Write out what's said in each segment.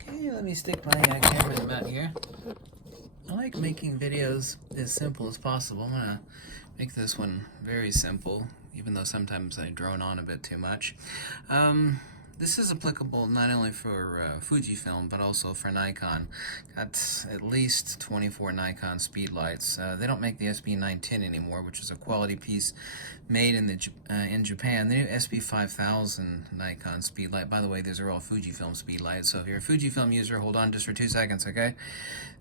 Okay, let me stick my camera in the mount here. I like making videos as simple as possible. I'm gonna make this one very simple, even though sometimes I drone on a bit too much. This is applicable not only for Fujifilm, but also for Nikon. Got at least 24 Nikon Speedlights. They don't make the SB910 anymore, which is a quality piece made in Japan. The new SB5000 Nikon Speedlight, by the way, these are all Fujifilm Speedlights, so if you're a Fujifilm user, hold on just for 2 seconds, okay?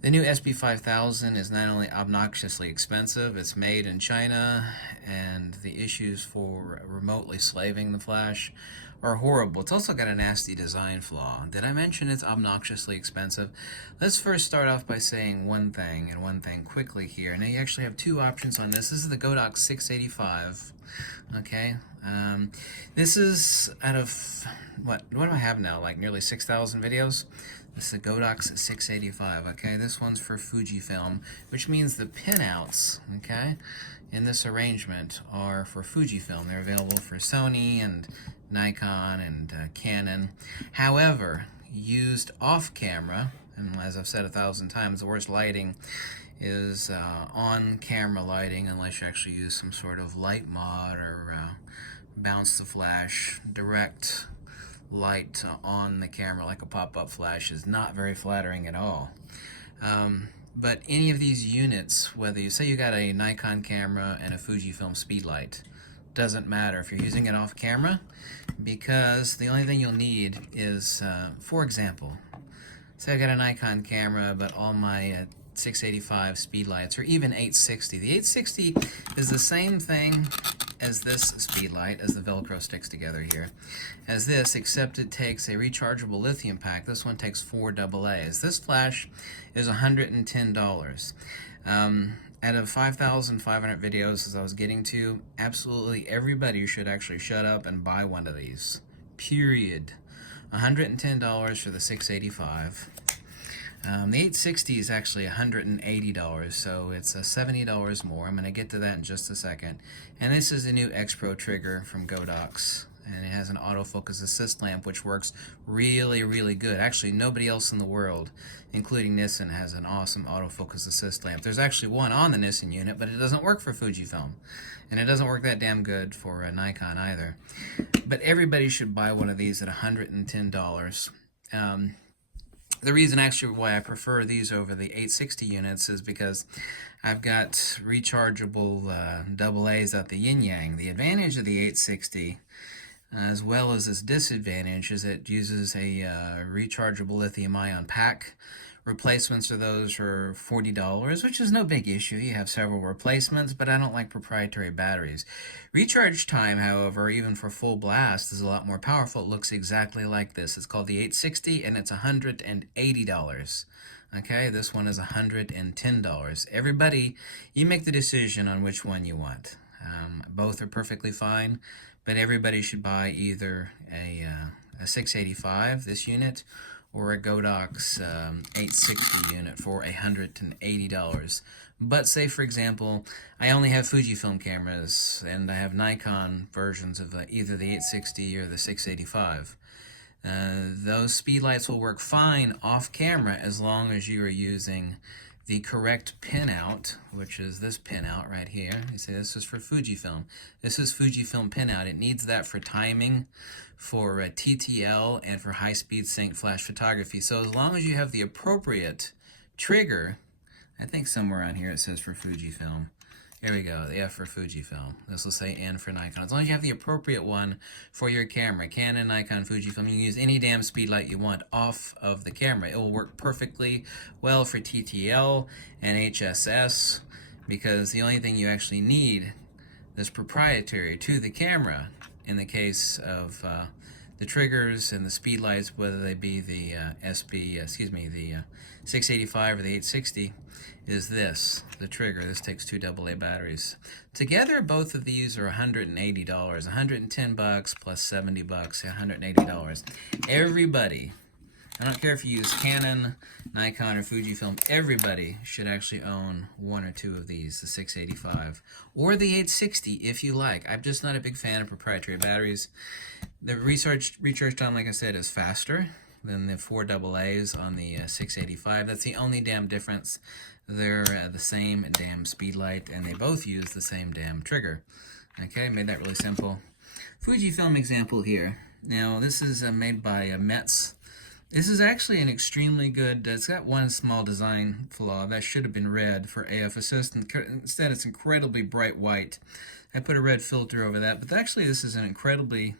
The new SB5000 is not only obnoxiously expensive, it's made in China, and the issues for remotely slaving the flash are horrible. It's also got a nasty design flaw. Did I mention it's obnoxiously expensive? Let's first start off by saying one thing, and one thing quickly here. Now you actually have two options on this. This is the Godox 685. Okay, this is out of, what do I have now, like nearly 6,000 videos? This is a Godox 685, okay? This one's for Fujifilm, which means the pinouts, okay, in this arrangement are for Fujifilm. They're available for Sony and Nikon and Canon. However, used off camera, and as I've said 1,000 times, the worst lighting is on-camera lighting, unless you actually use some sort of light mod or bounce the flash. Direct light on the camera like a pop-up flash is not very flattering at all. But any of these units, whether you say you got a Nikon camera and a Fujifilm Speedlight, doesn't matter if you're using it off camera, because the only thing you'll need is, for example, say I got a Nikon camera, but all my 685 Speedlights, or even 860. The 860 is the same thing as this Speedlight, as the Velcro sticks together here, as this, except it takes a rechargeable lithium pack. This one takes 4 AA's. This flash is $110. Out of 5,500 videos, as I was getting to, absolutely everybody should actually shut up and buy one of these. Period. $110 for the 685. The 860 is actually $180, so it's $70 more. I'm going to get to that in just a second. And this is the new X Pro trigger from Godox, and it has an autofocus assist lamp, which works really, really good. Actually, nobody else in the world, including Nissan, has an awesome autofocus assist lamp. There's actually one on the Nissan unit, but it doesn't work for Fujifilm, and it doesn't work that damn good for Nikon either. But everybody should buy one of these at $110. The reason actually why I prefer these over the 860 units is because I've got rechargeable AA's at the yin yang. The advantage of the 860, as well as its disadvantage, is it uses a rechargeable lithium-ion pack. Replacements of those are $40, which is no big issue. You have several replacements, but I don't like proprietary batteries. Recharge time, however, even for full blast, is a lot more powerful. It looks exactly like this. It's called the 860, and it's $180. Okay, this one is $110. Everybody, you make the decision on which one you want. Both are perfectly fine, but everybody should buy either a 685, this unit, or a Godox 860 unit for $180. But say, for example, I only have Fujifilm cameras, and I have Nikon versions of either the 860 or the 685. Those Speedlights will work fine off camera as long as you are using the correct pinout, which is this pinout right here. You see, this is for Fujifilm. This is Fujifilm pinout. It needs that for timing, for TTL, and for high-speed sync flash photography. So as long as you have the appropriate trigger, I think somewhere on here it says for Fujifilm. Here we go, the F for Fujifilm. This will say N for Nikon. As long as you have the appropriate one for your camera, Canon, Nikon, Fujifilm, you can use any damn Speedlight you want off of the camera. It will work perfectly well for TTL and HSS, because the only thing you actually need that's proprietary to the camera, in the case of the triggers and the Speedlights, whether they be the the 685 or the 860, is this, the trigger. This takes 2 AA batteries. Together, both of these are $180. $110 plus $70, $180. Everybody, I don't care if you use Canon, Nikon, or Fujifilm, everybody should actually own one or two of these, the 685 or the 860 if you like. I'm just not a big fan of proprietary batteries. The recharge time, like I said, is faster. than the 4 AA's on the 685. That's the only damn difference. They're the same damn Speedlight, and they both use the same damn trigger. Okay, made that really simple. Fujifilm example here. Now, this is made by Metz. This is actually an extremely good, it's got one small design flaw. That should have been red for AF Assist. Instead, it's incredibly bright white. I put a red filter over that, but actually this is an incredibly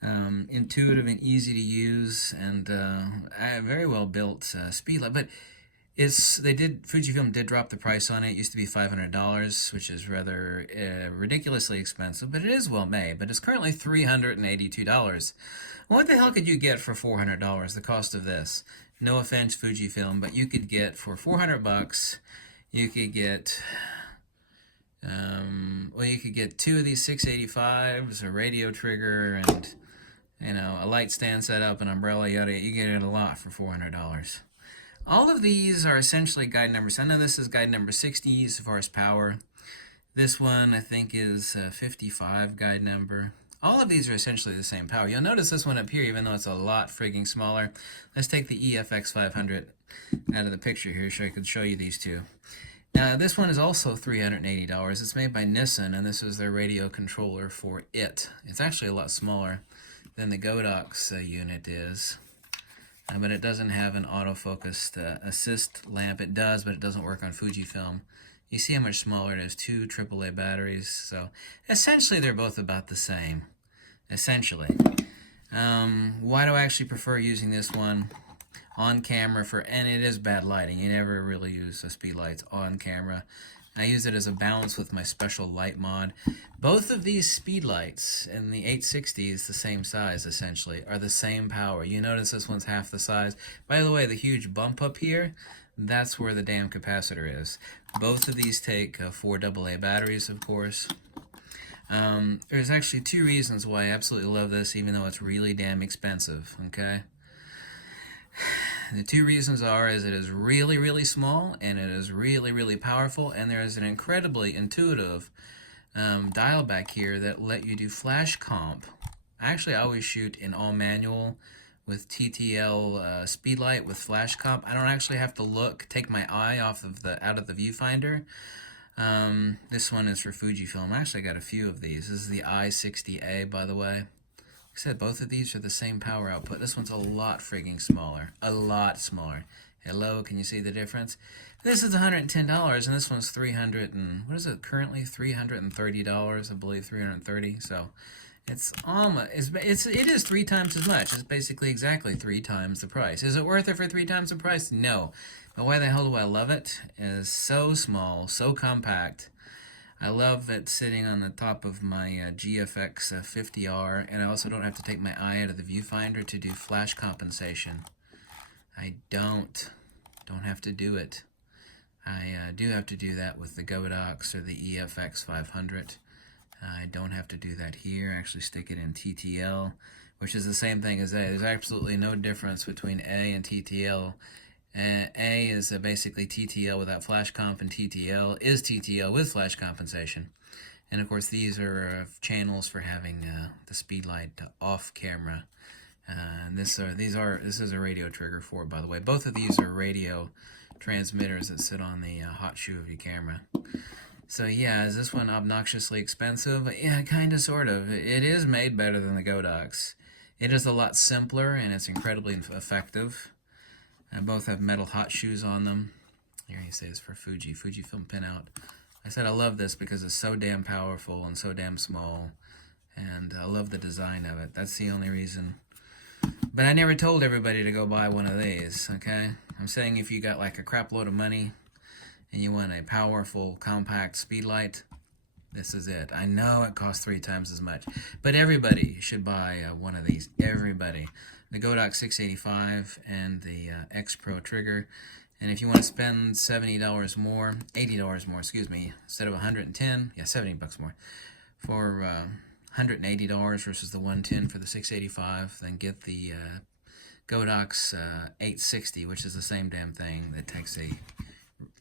intuitive and easy to use and very well built Speedlight. But Fujifilm did drop the price on it. It used to be $500, which is rather ridiculously expensive, but it is well made. But it's currently $382. What the hell could you get for $400, the cost of this? No offense, Fujifilm, but you could get for $400, you could get, you could get 2 of these 685s, a radio trigger, and, a light stand setup, an umbrella, yada, you get it a lot for $400. All of these are essentially guide numbers. I know this is guide number 60 as far as power. This one, I think, is 55 guide number. All of these are essentially the same power. You'll notice this one up here, even though it's a lot frigging smaller. Let's take the EFX 500 out of the picture here so I could show you these two. Now, this one is also $380. It's made by Nissan, and this is their radio controller for it. It's actually a lot smaller than the Godox unit is. But it doesn't have an autofocused assist lamp. It does, but it doesn't work on Fujifilm. You see how much smaller it is, 2 AAA batteries. So essentially they're both about the same. Essentially. Why do I actually prefer using this one on camera and it is bad lighting. You never really use Speedlights on camera. I use it as a balance with my special light mod. Both of these Speedlights in the 860 is the same size, essentially, are the same power. You notice this one's half the size. By the way, the huge bump up here, that's where the damn capacitor is. Both of these take 4 AA batteries, of course. There's actually 2 reasons why I absolutely love this, even though it's really damn expensive, okay? The 2 reasons is it is really, really small, and it is really, really powerful, and there is an incredibly intuitive dial back here that let you do flash comp. Actually, I always shoot in all manual with TTL Speedlight with flash comp. I don't actually have to take my eye out of the viewfinder. This one is for Fujifilm. I actually got a few of these. This is the i60A, by the way. Like I said, both of these are the same power output. This one's a lot frigging smaller. A lot smaller. Hello, can you see the difference? This is $110, and this one's currently $330, I believe, $330. So it's almost, it is 3 times as much. It's basically exactly 3 times the price. Is it worth it for 3 times the price? No. But why the hell do I love it? It is so small, so compact. I love it sitting on the top of my GFX 50R, and I also don't have to take my eye out of the viewfinder to do flash compensation. I don't have to do it. I do have to do that with the Godox or the EFX 500. I don't have to do that here. I actually stick it in TTL, which is the same thing as A. There's absolutely no difference between A and TTL. A is basically TTL without flash comp, and TTL is TTL with flash compensation. And of course, these are channels for having the Speedlight off camera. This is a radio trigger for it, by the way. Both of these are radio transmitters that sit on the hot shoe of your camera. So yeah, is this one obnoxiously expensive? Yeah, kind of, sort of. It is made better than the Godox. It is a lot simpler, and it's incredibly effective. Both have metal hot shoes on them. Here you say it's for Fujifilm pinout. I said I love this because it's so damn powerful and so damn small, and I love the design of it. That's the only reason. But I never told everybody to go buy one of these, okay? I'm saying if you got like a crap load of money and you want a powerful, compact Speedlight, this is it. I know it costs 3 times as much, but everybody should buy one of these. Everybody. The Godox 685 and the X Pro trigger. And if you want to spend $70 more, $80 more, excuse me, instead of $110, yeah, $70 more, for $180 versus the $110 for the 685, then get the Godox 860, which is the same damn thing that takes a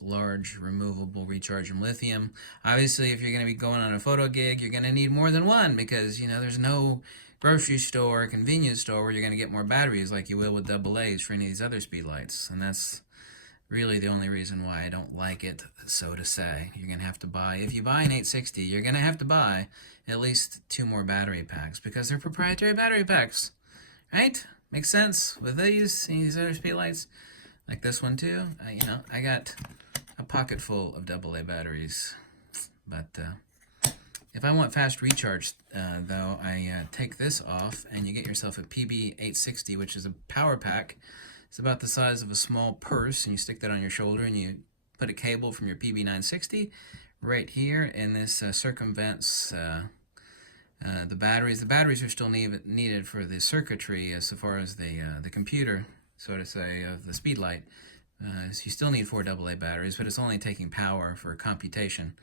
large removable rechargeable lithium. Obviously, if you're going to be going on a photo gig, you're going to need more than one because, there's no grocery store, convenience store, where you're going to get more batteries like you will with AA's for any of these other speed lights. And that's really the only reason why I don't like it, so to say. You're going to have to buy, if you buy an 860, you're going to have to buy at least 2 more battery packs because they're proprietary battery packs, right? Makes sense with these other speed lights, like this one too. I got a pocket full of AA batteries, but if I want fast recharge, though, I take this off, and you get yourself a PB860, which is a power pack. It's about the size of a small purse, and you stick that on your shoulder, and you put a cable from your PB960 right here, and this circumvents the batteries. The batteries are still needed for the circuitry as far as the computer, so to say, of the speed light. So you still need 4 AA batteries, but it's only taking power for computation.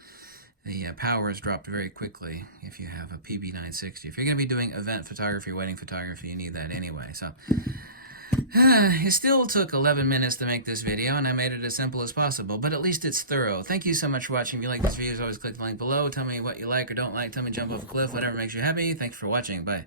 The power is dropped very quickly if you have a PB960. If you're going to be doing event photography, wedding photography, you need that anyway. So it still took 11 minutes to make this video, and I made it as simple as possible, but at least it's thorough. Thank you so much for watching. If you like this video, always click the link below. Tell me what you like or don't like. Tell me jump off a cliff, whatever makes you happy. Thanks for watching. Bye.